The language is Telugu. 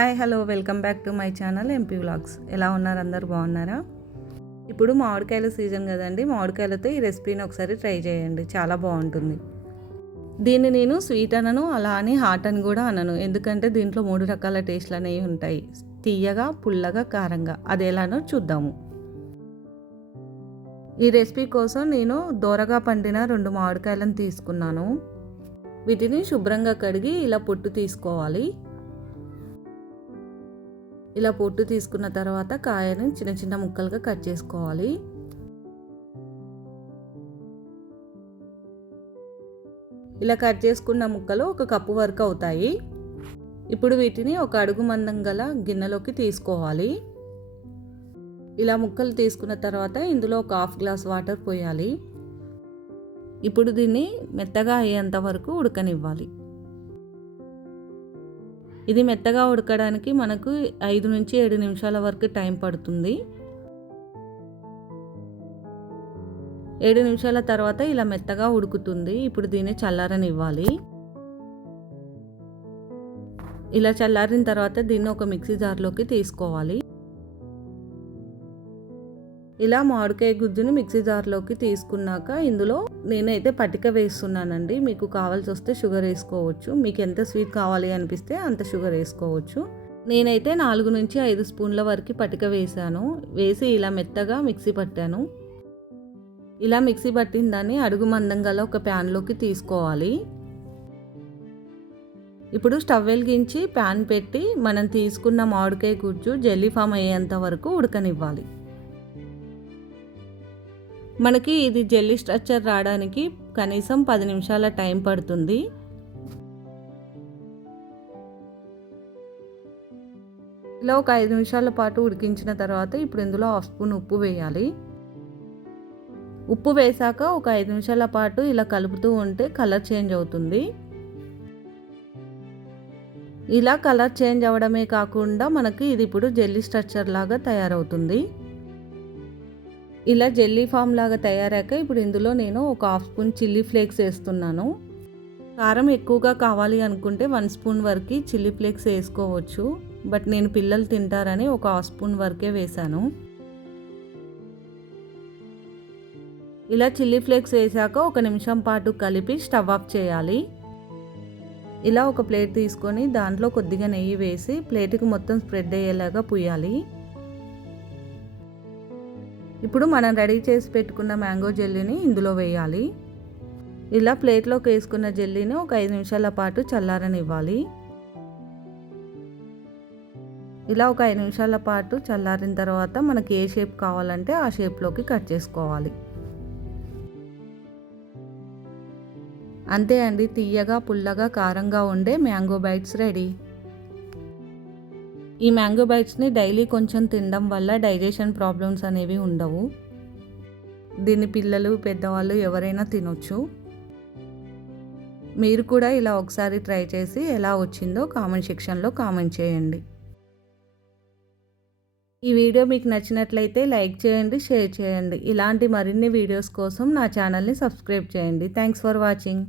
Hi hello welcome back to my channel MP vlogs. ఎలా ఉన్నారు? అందరు బాగున్నారా? ఇప్పుడు మామిడికాయల సీజన్ కదండి. మామిడికాయలతో ఈ రెసిపీని ఒకసారి ట్రై చేయండి, చాలా బాగుంటుంది. దీన్ని నేను స్వీట్ అనను, అలా అని హాట్ అని కూడా అనను, ఎందుకంటే దీంట్లో 3 రకాల టేస్ట్లు అనేవి ఉంటాయి: తీయగా, పుల్లగా, కారంగా. అది ఎలానో చూద్దాము. ఈ రెసిపీ కోసం నేను దోరగా పండిన 2 మామిడికాయలను తీసుకున్నాను. వీటిని శుభ్రంగా కడిగి ఇలా పొట్టు తీసుకోవాలి. ఇలా పొట్టు తీసుకున్న తర్వాత కాయని చిన్న చిన్న ముక్కలుగా కట్ చేసుకోవాలి. ఇలా కట్ చేసుకున్న ముక్కలు 1 కప్పు వరకు అవుతాయి. ఇప్పుడు వీటిని 1 అడుగు మందం గల గిన్నెలోకి తీసుకోవాలి. ఇలా ముక్కలు తీసుకున్న తర్వాత ఇందులో 1 హాఫ్ గ్లాస్ వాటర్ పోయాలి. ఇప్పుడు దీన్ని మెత్తగా అయ్యేంత వరకు ఉడకనివ్వాలి. ఇది మెత్తగా ఉడకడానికి మనకు 5 నుంచి 7 నిమిషాల వరకు టైం పడుతుంది. 7 నిమిషాల తర్వాత ఇలా మెత్తగా ఉడుకుతుంది. ఇప్పుడు దీన్ని చల్లారనివ్వాలి. ఇలా చల్లారిన తర్వాత దీన్ని ఒక మిక్సీ జార్లోకి తీసుకోవాలి. ఇలా మామిడికాయ గుజ్జుని మిక్సీ జార్లోకి తీసుకున్నాక ఇందులో నేనైతే పటిక వేస్తున్నానండి. మీకు కావాల్సి వస్తే షుగర్ వేసుకోవచ్చు. మీకు ఎంత స్వీట్ కావాలి అనిపిస్తే అంత షుగర్ వేసుకోవచ్చు. నేనైతే 4 నుంచి 5 స్పూన్ల వరకు పటిక వేసాను. వేసి ఇలా మెత్తగా మిక్సీ పట్టాను. ఇలా మిక్సీ పట్టిన దాన్ని అడుగు మందం గల ఒక ప్యాన్లోకి తీసుకోవాలి. ఇప్పుడు స్టవ్ వెలిగించి ప్యాన్ పెట్టి మనం తీసుకున్న మామిడికాయ గుజ్జు జెల్లీ ఫామ్ అయ్యేంత వరకు ఉడకనివ్వాలి. మనకి ఇది జెల్లీ స్ట్రక్చర్ రావడానికి కనీసం 10 నిమిషాల టైం పడుతుంది. ఇలా ఒక 5 నిమిషాల పాటు ఉడికించిన తర్వాత ఇప్పుడు ఇందులో 1/2 స్పూన్ ఉప్పు వేయాలి. ఉప్పు వేసాక ఒక 5 నిమిషాల పాటు ఇలా కలుపుతూ ఉంటే కలర్ చేంజ్ అవుతుంది. ఇలా కలర్ చేంజ్ అవ్వడమే కాకుండా మనకి ఇది ఇప్పుడు జెల్లీ స్ట్రక్చర్ లాగా తయారవుతుంది. ఇలా జెల్లీ ఫామ్ లాగా తయారాక ఇప్పుడు ఇందులో నేను ఒక 1/2 స్పూన్ చిల్లీ ఫ్లేక్స్ వేస్తున్నాను. కారం ఎక్కువగా కావాలి అనుకుంటే 1 స్పూన్ వరకు చిల్లీ ఫ్లేక్స్ వేసుకోవచ్చు. బట్ నేను పిల్లలు తింటారని ఒక 1/2 స్పూన్ వరకే వేసాను. ఇలా చిల్లీ ఫ్లేక్స్ వేసాక 1 నిమిషం పాటు కలిపి స్టవ్ ఆఫ్ చేయాలి. ఇలా ఒక ప్లేట్ తీసుకొని దాంట్లో కొద్దిగా నెయ్యి వేసి ప్లేట్కి మొత్తం స్ప్రెడ్ అయ్యేలాగా పూయాలి. ఇప్పుడు మనం రెడీ చేసి పెట్టుకున్న మ్యాంగో జెల్లీని ఇందులో వేయాలి. ఇలా ప్లేట్లోకి వేసుకున్న జెల్లీని ఒక 5 నిమిషాల పాటు చల్లారనివ్వాలి. ఇలా ఒక 5 నిమిషాల పాటు చల్లారిన తర్వాత మనకి ఏ షేప్ కావాలంటే ఆ షేప్లోకి కట్ చేసుకోవాలి. అంతే అండి, తీయగా, పుల్లగా, కారంగా ఉండే మ్యాంగో బైట్స్ రెడీ. ఈ మ్యాంగో బైట్స్ని డైలీ కొంచెం తినడం వల్ల డైజెషన్ ప్రాబ్లమ్స్ అనేవి ఉండవు. దీన్ని పిల్లలు, పెద్దవాళ్ళు ఎవరైనా తినొచ్చు. మీరు కూడా ఇలా ఒకసారి ట్రై చేసి ఎలా వచ్చిందో కామెంట్ సెక్షన్లో కామెంట్ చేయండి. ఈ వీడియో మీకు నచ్చినట్లయితే లైక్ చేయండి, షేర్ చేయండి. ఇలాంటి మరిన్ని వీడియోస్ కోసం నా ఛానల్ని సబ్స్క్రైబ్ చేయండి. Thanks for watching.